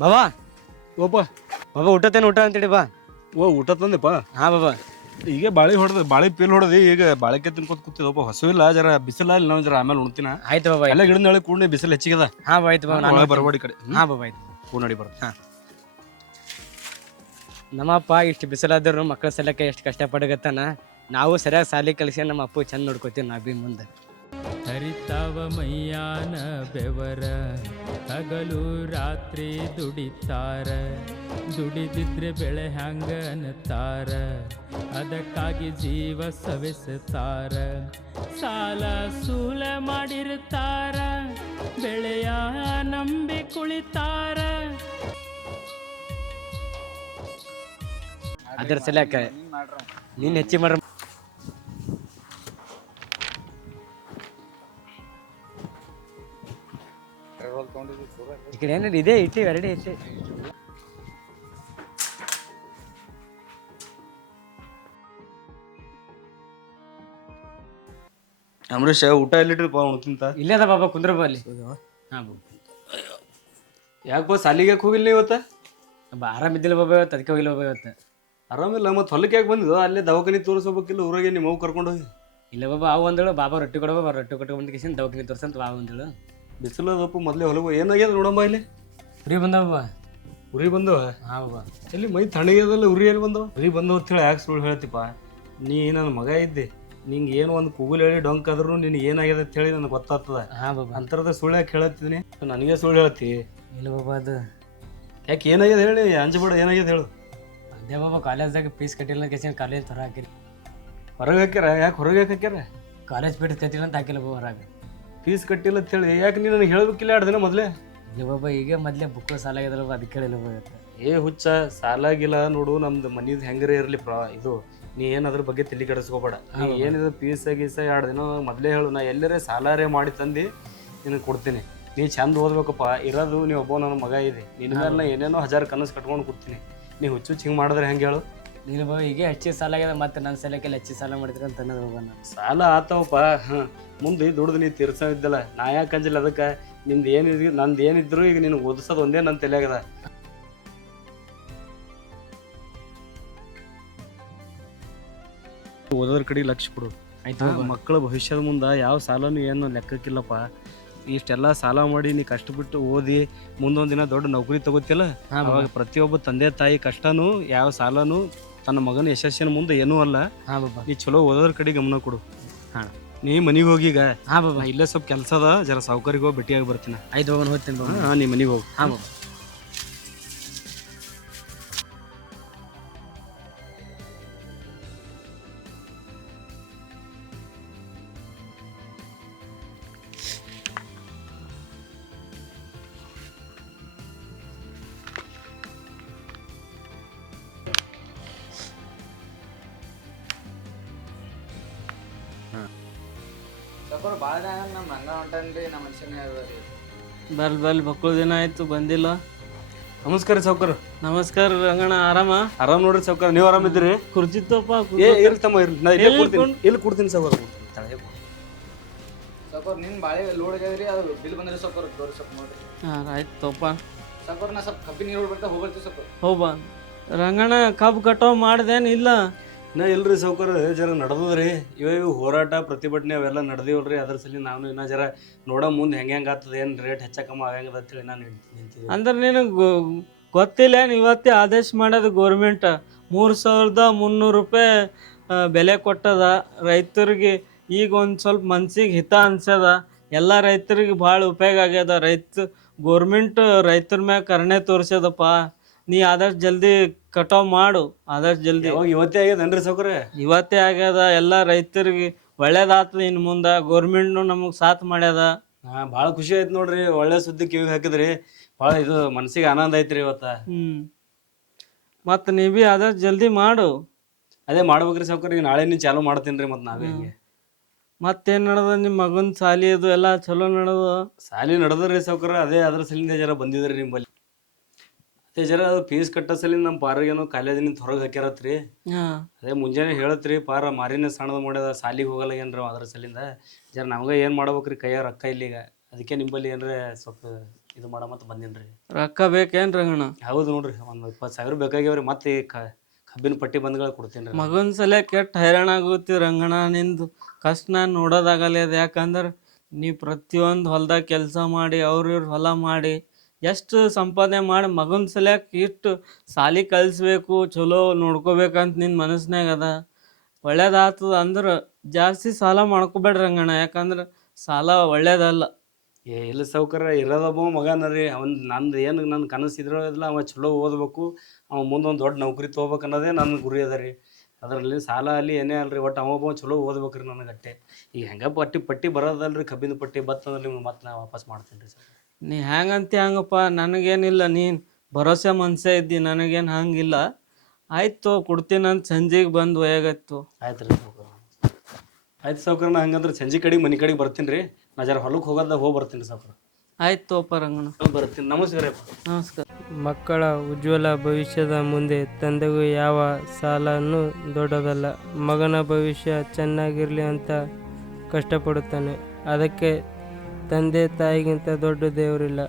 ಬಾಬಾ ಓಪ ಬಾಬಾ ಊಟತ್ತೇನು ಊಟ ಅಂತೇಳಿ ಬಾ. ಓ ಊಟ ತಂದೆಪ್ಪ. ಹಾ ಬಾಬಾ. ಈಗ ಬಾಳೆ ಪೀಲ್ ಹೊಡೆದಿ ಈಗ ಬಾಳೆಕೆ ತಿನ್ಕೋತ ಕೂತಿದಪ್ಪ. ಹಸುವಿಲ್ಲ, ಜರ ಬಿಸಿಲ ಇಲ್ಲಿ ನಾವು ಜರ ಆಮೇಲೆ ಉಣ್ತೀನ. ಆಯ್ತು ಬಾಬಾ. ಎಲ್ಲ ಗಿಡದ ನಾಳೆ ಕೂಡಿ ಬಿಸಿಲು ಹೆಚ್ಚಿಗದ. ಹಾ ಬಾ ಆಯ್ತು ಬಾಬಾ. ನಾನು ಬರಬೇಡಿ ಕಡೆ. ಹಾ ಬಾಬಾ ಆಯ್ತು. ಕೂಡಿ ಬರ್ತ. ಹಾ ನಮ್ಮಪ್ಪ ಇಷ್ಟು ಬಿಸಿಲಾದ್ರು ಮಕ್ಕಳ ಸಲಕ್ಕೆ ಎಷ್ಟು ಕಷ್ಟಪಡಗತ್ತಾನ. ನಾವು ಸರಿಯಾಗಿ ಸಾಲಿ ಕಲಿಸಿ ನಮ್ಮ ಅಪ್ಪ ಚಂದ ನೋಡ್ಕೋತೀವಿ ನಾ ಬಿ ಮುಂದೆ. ಹರಿತಾವ ಮೈಯಾನ ಬೆವರ, ಹಗಲು ರಾತ್ರಿ ದುಡಿತಾರ, ದುಡಿದಿದ್ರೆ ಬೆಳೆ ಹ್ಯಾಂಗ ಅನ್ನತಾರ, ಅದಕ್ಕಾಗಿ ಜೀವ ಸವೆಸ್ತಾರ, ಸಾಲ ಸೂಲ ಮಾಡಿರ್ತಾರ, ಬೆಳೆಯ ನಂಬಿ ಕುಳಿತಾರ. ಅದ್ರ ಸಲಕ ನೀನ್ ಹೆಚ್ಚಿ ಮಾಡ್ರ. ಈ ಕಡೆ ಏನಿಲ್ಲ, ಇದೆ ಇಟ್ಲಿ ಎರಡೇ ಇಟ್ಲಿ. ಅಮರೇಶ್ ಊಟ ಎಲ್ಲಿಟ್ರಿಪ್ಪ ಉಣ್ತಿಂತ? ಇಲ್ಲೇ ಅದ ಬಾಬಾ, ಕುಂದ್ರ ಬಾ ಅಲ್ಲಿ. ಹಾ ಬಾಬಾ. ಯಾಕಪ್ಪ ಸಾಲಿಗೆ ಹೋಗಿಲ್ಲ ಇವತ್ತ? ಬಾ ಆರಾಮಿದ್ದಿಲ್ಲ ಬಾಬಾ ಇವತ್ತು, ಅದಕ್ಕೆ ಹೋಗಿಲ್ಲ ಬಾಬಾ ಇವತ್ತು. ಆರಾಮಿಲ್ಲ, ಮತ್ತೆ ಹೊಲಕ್ಕೆ ಯಾಕೆ ಬಂದಿದ್ದು? ಅಲ್ಲೇ ದವಾಖಾನೆ ತೋರಿಸ್ಬೇಕಿಲ್ಲ ಊರಾಗೆ ನಿಮ್ಮ ಅವ್ವ ಕರ್ಕೊಂಡು ಹೋಗಿ. ಇಲ್ಲ ಬಾಬಾ, ಅವು ಒಂದಳು ಬಾಬಾ ರೊಟ್ಟಿ ಕೊಡ ಬಾಬಾ, ರೊಟ್ಟಿ ಕೊಟ್ಟು ಬಂದ ಕಿಸಿನ ದವಾಖಾನೆ ತೋರ್ಸಂತ ಬಾ ಒಂದಳು. ಬಿಸಿಲದಪ್ಪ ಮೊದಲೇ ಹೊಲಗು ಏನಾಗ್ಯದ ನೋಡಮ್ಮ ಇಲ್ಲಿ. ಉರಿ ಬಂದವ ಬಾಬಾ. ಉರಿ ಬಂದವ? ಹಾ ಬಾಬಾ. ಎಲ್ಲಿ ಮೈ ತಣ್ಣಗ್ಯದಲ್ಲ, ಉರಿ ಎಲ್ಲಿ ಬಂದವ? ಉರಿ ಬಂದವ ಅಂತೇಳಿ ಯಾಕೆ ಸುಳ್ಳು ಹೇಳ್ತಿಪ್ಪ? ನೀ ನನ್ನ ಮಗ ಇದ್ದೆ, ನಿಂಗೆ ಏನು ಒಂದು ಕೂಗುಲ್ ಹೇಳಿ ಡೊಂಕ್ ಆದ್ರೂ ನಿನಗೆ ಏನಾಗ್ಯದ ಅಂತ ಹೇಳಿ ನನಗೆ ಗೊತ್ತಾಗ್ತದ. ಹಾ ಬಾಬಾ. ಅಂತರದ ಸುಳ್ಳು ಯಾಕೆ ಹೇಳತ್ತಿದ್ದೀನಿ? ನನಗೆ ಸುಳ್ಳು ಹೇಳ್ತಿ? ಇಲ್ಲ ಬಾಬಾ, ಅದು ಯಾಕೆ ಏನಾಗ್ಯದ ಹೇಳಿ, ಅಂಜಬೇಡ, ಏನಾಗ್ಯದ ಹೇಳು. ಅದೇ ಬಾಬಾ, ಕಾಲೇಜ್ದಾಗ ಫೀಸ್ ಕಟ್ಟಿಲ್ಲ ಕಿಸಿನ ಕಾಲೇಜ್ ಹೊರ ಹಾಕಿರಿ. ಹೊರಗೆ ಹಾಕ್ಯಾರ? ಯಾಕೆ ಹೊರಗೆ ಯಾಕೆ ಹಾಕ್ಯಾರ? ಕಾಲೇಜ್ ಫೀಸ್ ಕಟ್ಟಿಲ್ಲ ಅಂತ ಹಾಕಿಲ್ಲ ಬಾಬಾ ಹೊರಗೆ. ಫೀಸ್ ಕಟ್ಟಿಲ್ಲ ಅಂತ ಹೇಳಿ ಯಾಕೆ ನೀನು ನನಗೆ ಹೇಳ್ಬೇಕಿಲ್ಲ 2 ದಿನ ಮೊದಲೇ? ಇಲ್ಲ ಬಾಬಾ, ಈಗ ಮೊದಲೇ ಬುಕ್ ಸಾಲ ಆಗಿದಲ್ಲ ಬಾಬಾ, ಅದಕ್ಕೆ ಹೇಳಿಲ್ಲ ಬಾಬಾ ಇವತ್ತು. ಏ ಹುಚ್ಚ, ಸಾಲಾಗಿಲ್ಲ ನೋಡು, ನಮ್ದು ಮನಿದು ಹೆಂಗರೇ ಇರಲಿ ಇದು ನೀ ಏನು ಅದ್ರ ಬಗ್ಗೆ ತಲೆ ಕೆಡಿಸ್ಕೋಬೇಡ. ನೀ ಏನಿದೆ ಫೀಸ್ ಗೀಸ 2 ದಿನ ಮೊದಲೇ ಹೇಳು, ನಾ ಎಲ್ಲರೇ ಸಾಲಾರೇ ಮಾಡಿ ತಂದು ನಿನಗೆ ಕೊಡ್ತೀನಿ. ನೀ ಚಂದ ಓದ್ಬೇಕಪ್ಪ. ಇರೋದು ನೀವು ಒಬ್ಬ ನನ್ನ ಮಗ ಇದೆ, ನಿನ್ನ ಮೇಲೆ ನಾ ಏನೇನೋ 1000 ಕನಸು ಕಟ್ಕೊಂಡು ಕೂಡ್ತೀನಿ. ನೀ ಹುಚ್ಚು ಹಿಂಗೆ ಮಾಡಿದ್ರೆ ಹೆಂಗೆ ಹೇಳು? ಇಲ್ಲ ಬಾಬಾ, ಈಗ ಹೆಚ್ಚಿಗೆ ಸಾಲ ಆಗ್ಯದ, ಮತ್ತೆ ನನ್ನ ಸಲಕ್ಕೆಲ್ಲ ಹೆಚ್ಚಿಗೆ ಸಾಲ ಮಾಡಿದ್ರೆ ಅಂತ ಅನ್ನೋದು ಬಾಬಾ. ನಾನು ಸಾಲ ಆತವಪ್ಪ. ಹಾಂ, ಮುಂದೆ ದುಡ್ದು ನೀ ತೀರ್ಸೋದಿದ್ದಲ್ಲ, ನಾ ಯಾಕೆ ಅಂಜಿಲ್ಲ ಅದಕ್ಕೆ. ನಿಮ್ದು ಏನಿದ್ರು ನಂದು ಏನಿದ್ರು ಈಗ ನೀನು ಓದಿಸೋದು ಒಂದೇ ನನ್ನ ತಲೆಯಾಗದ. ಓದೋದ್ರ ಕಡೆ ಲಕ್ಷ ಕೊಡು. ಆಯ್ತು ಮಕ್ಕಳ ಭವಿಷ್ಯದ ಮುಂದೆ ಯಾವ ಸಾಲನೂ ಏನು ಲೆಕ್ಕಕ್ಕಿಲ್ಲಪ್ಪ. ಇಷ್ಟೆಲ್ಲ ಸಾಲ ಮಾಡಿ ನೀ ಕಷ್ಟಪಟ್ಟು ಓದಿ ಮುಂದೊಂದು ದಿನ ದೊಡ್ಡ ನೌಕರಿ ತಗೋತಿಲ್ಲ, ಅವಾಗ ಪ್ರತಿಯೊಬ್ಬ ತಂದೆ ತಾಯಿ ಕಷ್ಟನೂ ಯಾವ ಸಾಲನೂ ತನ್ನ ಮಗನ ಯಶಸ್ಸಿನ ಮುಂದೆ ಏನೂ ಅಲ್ಲ. ಹಾ ಬಾಬಾ. ನೀ ಚಲೋ ಓದೋದ್ರ ಕಡೆ ಗಮನ ಕೊಡು. ಹಾ, ನೀ ಮನೆಗೆ ಹೋಗೀಗ. ಹಾ ಬಾಬಾ. ಇಲ್ಲೇ ಸ್ವಲ್ಪ ಕೆಲಸ ಅದ, ಜರ ಸಾವುಕಾರಿಗೆ ಹೋಗಿ ಭೇಟಿಯಾಗಿ ಬರ್ತೀನಿ. ಆಯ್ತು ಬಾಬಾ, ಹೋಗ್ತೀನಿ ಬಾಬಾ. ಹಾಂ, ನೀ ಮನೆಗೆ ಹೋಗು. ಹಾ ಬಾಬಾ. ಬರ್ಲಿ ಮಕ್ಕಳು ದಿನ ಆಯ್ತು ಬಂದಿಲ್ಲ. ನಮಸ್ಕಾರ ಸಾವುಕಾರ. ನಮಸ್ಕಾರ ರಂಗಣ್ಣ, ಆರಾಮ? ಆರಾಮ್ ನೋಡ್ರಿ ಸಾವುಕಾರ, ನೀವು ಆರಾಮಿದ್ದೀರಿ? ಕುರ್ಚಿತ್ತಪ್ಪ. ಇರ್ಲಿ ತಮ್ಮ, ಇರ್ಲಿ, ನಾ ಇಲ್ಲೇ ಕೊಡ್ತೀನಿ, ಇಲ್ಲಿ ಕೊಡ್ತೀನಿ ಸಾವುಕಾರ. ಸಾಕೋರ್ ನಿನ್ ಬಾಳೆ ಲೋಡ್ ಆಗ್ಯಾದ್ರಿ, ಅದು ಬಿಲ್ ಬಂದ್ರೆ ಸಾಕೋರ್ ತೋರಿ ಸ್ವಲ್ಪ ನೋಡ್ರಿ. ಹಾಂ ಆಯ್ತು ತೋಪ. ಸಾಕೋರ್ ನಾ ಸ್ವಲ್ಪ ಕಬ್ಬಿ ನೀರು ಬರ್ತಾ ಹೋಗ್ಬರ್ತೀವಿ ಸಾಕೋರ್. ಹೋಗ್ಬಾ ರಂಗಣ್ಣ. ಕಬ್ಬು ಕಟಾವ್ ಮಾಡ್ದೇನು? ಇಲ್ಲ ನಾ ಇಲ್ರಿ ಸಾವುಕಾರ, ಜರ ನಡೆದದ್ರಿ. ಇವು ಹೋರಾಟ ಪ್ರತಿಭಟನೆ ಅವೆಲ್ಲ ನಡೆದಿವಲ್ರಿ, ಅದ್ರ ಸಲ ನಾನು ಇನ್ನೂ ಜರ ನೋಡೋ ಮುಂದೆ ಹೆಂಗೆ ಆಗ್ತದೆ, ಏನು ರೇಟ್ ಹೆಚ್ಚಕಮ್ಮ ಆಗಂಗದ ಅಂತೇಳಿ ನಾನು ನಿಂತಿದ್ದೆ. ಅಂದ್ರೆ ನಿನಗೆ ಗೊತ್ತಿಲ್ಲ ಏನು? ಇವತ್ತೇ ಆದೇಶ ಮಾಡೋದು ಗೌರ್ಮೆಂಟ್ 3300 ರೂಪಾಯಿ ಬೆಲೆ ಕೊಟ್ಟದ ರೈತರಿಗೆ. ಈಗ ಒಂದು ಸ್ವಲ್ಪ ಮನ್ಸಿಗೆ ಹಿತ ಅನ್ಸದ, ಎಲ್ಲ ರೈತರಿಗೆ ಭಾಳ ಉಪಯೋಗ ಆಗ್ಯದ. ಗೌರ್ಮೆಂಟ್ ರೈತರ ಮ್ಯಾಗ ಕರುಣೆ ತೋರಿಸ್ಯದಪ್ಪ. ನೀ ಆದಷ್ಟು ಜಲ್ದಿ ಕಟಾವ್ ಮಾಡು, ಆದಷ್ಟು ಜಲ್ದಿ. ಇವತ್ತೇ ಆಗ್ಯದನ್ರಿ ಸಾವುಕಾರ? ಇವತ್ತೇ ಆಗ್ಯದ. ಎಲ್ಲ ರೈತರಿಗೆ ಒಳ್ಳೇದಾಗ್ತದ. ಇನ್ನು ಮುಂದೆ ಗೌರ್ಮೆಂಟ್ನು ನಮಗೆ ಸಾಥ್ ಮಾಡ್ಯದ. ಹಾಂ, ಭಾಳ ಖುಷಿ ಆಯ್ತು ನೋಡ್ರಿ, ಒಳ್ಳೆ ಸುದ್ದಿ ಕಿವಿಗೆ ಹಾಕಿದ್ರಿ. ಭಾಳ ಇದು ಮನಸ್ಸಿಗೆ ಆನಂದ ಐತ್ರಿ ಇವತ್ತ. ಮತ್ತು ನೀ ಭೀ ಆದಷ್ಟು ಜಲ್ದಿ ಮಾಡು. ಅದೇ ಮಾಡ್ಬೇಕ್ರಿ ಸಾವುಕಾರ, ಈಗ ನಾಳೆ ನೀವು ಚಾಲೂ ಮಾಡ್ತೀನಿ ರೀ. ಮತ್ತು ನಾವೇ ಹಿಂಗೆ ಮತ್ತೇನು ನಡೆದ? ನಿಮ್ಮ ಮಗನ ಸಾಲಿ ಅದು ಎಲ್ಲ ಚಲೋ ನಡೆದ? ಸಾಲಿ ನಡೆದ್ರಿ ಸಾವುಕಾರ, ಅದೇ ಅದ್ರ ಸಲಿಂದ ಜರ ಬಂದಿದ್ರಿ ನಿಮ್ಮಲ್ಲಿ. ಅದೇ ಜರ ಅದು ಫೀಸ್ ಕಟ್ಟೋ ಸಲಿಂದ ನಮ್ಮ ಪಾರಿಗೇನೋ ಕಾಲೇಜಿನಿಂದ ಹೊರಗೆ ಹಾಕ್ಯಾರತ್ರಿ. ಅದೇ ಮುಂಜಾನೆ ಹೇಳತ್ರಿ, ಪಾರ ಮಾರಿನ ಸಣ್ಣದು ಮಾಡ್ಯದ, ಸಾಲಿಗೆ ಹೋಗಲ್ಲ ಏನ್ರಿ ಅದ್ರ ಸಲಿಂದ. ಜರ ನಮ್ಗೆ ಏನು ಮಾಡ್ಬೇಕ್ರಿ, ಕೈಯಾಗ ರೊಕ್ಕ ಇಲ್ಲ ಈಗ. ಅದಕ್ಕೆ ನಿಂಬಲ್ಲಿ ಏನ್ರ ಸ್ವಲ್ಪ ಇದು ಮಾಡಮತ್ತ ಬಂದೀನಿ ರೀ. ರೊಕ್ಕ ಬೇಕೇನು ರಂಗಣ್ಣ? ಹೌದು ನೋಡ್ರಿ, ಒಂದು 20,000 ಬೇಕಾಗ್ಯಾವ್ರಿ. ಮತ್ತೆ ಈ ಕಬ್ಬಿನ ಪಟ್ಟಿ ಬಂದ್ಗಳ ಕೊಡ್ತೀನಿ ರೀ. ಮಗನ ಸಲ ಕೆಟ್ಟ ಹೈರಾಣ ಆಗುತ್ತೆ ರಂಗಣ್ಣ. ನಿಂದು ಕಷ್ಟ ನಾನು ನೋಡೋದಾಗಲ್ಲ ಅದು. ಯಾಕಂದ್ರೆ ನೀ ಪ್ರತಿಯೊಂದು ಹೊಲ್ದಾಗ ಕೆಲಸ ಮಾಡಿ ಇವ್ರ ಹೊಲ ಮಾಡಿ ಎಷ್ಟು ಸಂಪಾದನೆ ಮಾಡಿ ಮಗನ ಸಲ್ಯಾಕ ಇಷ್ಟು ಸಾಲಿ ಕಲಿಸ್ಬೇಕು, ಚಲೋ ನೋಡ್ಕೋಬೇಕಂತ ನಿನ್ನ ಮನಸ್ನಾಗ ಅದ. ಒಳ್ಳೇದಾಗ್ತದ ಅಂದ್ರೆ ಜಾಸ್ತಿ ಸಾಲ ಮಾಡ್ಕೋಬೇಡ್ರಿ ರಂಗಣ್ಣ. ಯಾಕಂದ್ರೆ ಸಾಲ ಒಳ್ಳೇದಲ್ಲ. ಇಲ್ಲ ಸಾವ್ಕಾರ, ಇರೋದೊಬ್ಬ ಮಗನ ರೀ. ನಂದು ಏನು ನನ್ನ ಕನಸಿದ್ರಲ್ಲ, ಅವ ಚಲೋ ಓದ್ಬೇಕು, ಅವ ಮುಂದೆ ಒಂದು ದೊಡ್ಡ ನೌಕರಿ ತೊಗೋಬೇಕು ಅನ್ನೋದೇ ನನ್ನ ಗುರಿ ಅದ ರೀ. ಅದರಲ್ಲಿ ಸಾಲ ಅಲ್ಲಿ ಏನೇ ಅಲ್ರಿ, ಒಟ್ಟು ಅವೊಬ್ಬ ಚಲೋ ಓದ್ಬೇಕು ರೀ ನನಗೆ ಅಟ್ಟೆ. ಈಗ ಹೆಂಗೆ ಪಟ್ಟಿ ಬರೋದಲ್ರಿ, ಕಬ್ಬಿನ ಪಟ್ಟಿ ಬತ್ತಂದ್ರೆ ನಿಮ್ಗೆ ಮತ್ತೆ ನಾ ವಾಪಸ್ ಮಾಡ್ತೀನಿ ರೀ ಸರ್. ನೀ ಹೆಂಗಂತ ಹಂಗಪ್ಪ, ನನಗೇನಿಲ್ಲ. ನೀನು ಭರೋಸೆ ಮನುಷ್ಯ ಇದ್ದಿ, ನನಗೇನು ಹಂಗಿಲ್ಲ. ಆಯ್ತು ಕೊಡ್ತೀನಂತ ಸಂಜೆಗೆ ಬಂದು ಒಯ್ಯಾಗತ್ತು. ಆಯ್ತು ರೀ ಸಾವ್ಕಾರ. ಆಯ್ತು ಸಾವ್ಕಾರ, ನಾ ಹಂಗಂದ್ರೆ ಸಂಜೆ ಕಡೆಗೆ ಮನೆ ಕಡೆಗೆ ಬರ್ತೀನಿ ರೀ. ನಾ ಜರ ಹೊಲಕ್ಕೆ ಹೋಗೋದಾಗ ಹೋಗಿ ಬರ್ತೀನಿ ಸಾವ್ಕಾರ. ಆಯ್ತು ಅಪ್ಪ ರಂಗಣ್ಣ. ಬರ್ತೀನಿ. ನಮಸ್ಕಾರ ಅಪ್ಪ. ನಮಸ್ಕಾರ. ಮಕ್ಕಳ ಉಜ್ವಲ ಭವಿಷ್ಯದ ಮುಂದೆ ತಂದೆಗೂ ಯಾವ ಸಾಲನೂ ದೊಡ್ಡದಲ್ಲ. ಮಗನ ಭವಿಷ್ಯ ಚೆನ್ನಾಗಿರಲಿ ಅಂತ ಕಷ್ಟಪಡುತ್ತಾನೆ. ಅದಕ್ಕೆ ತಂದೆ ತಾಯಿಗಿಂತ ದೊಡ್ಡ ದೇವರಿಲ್ಲ.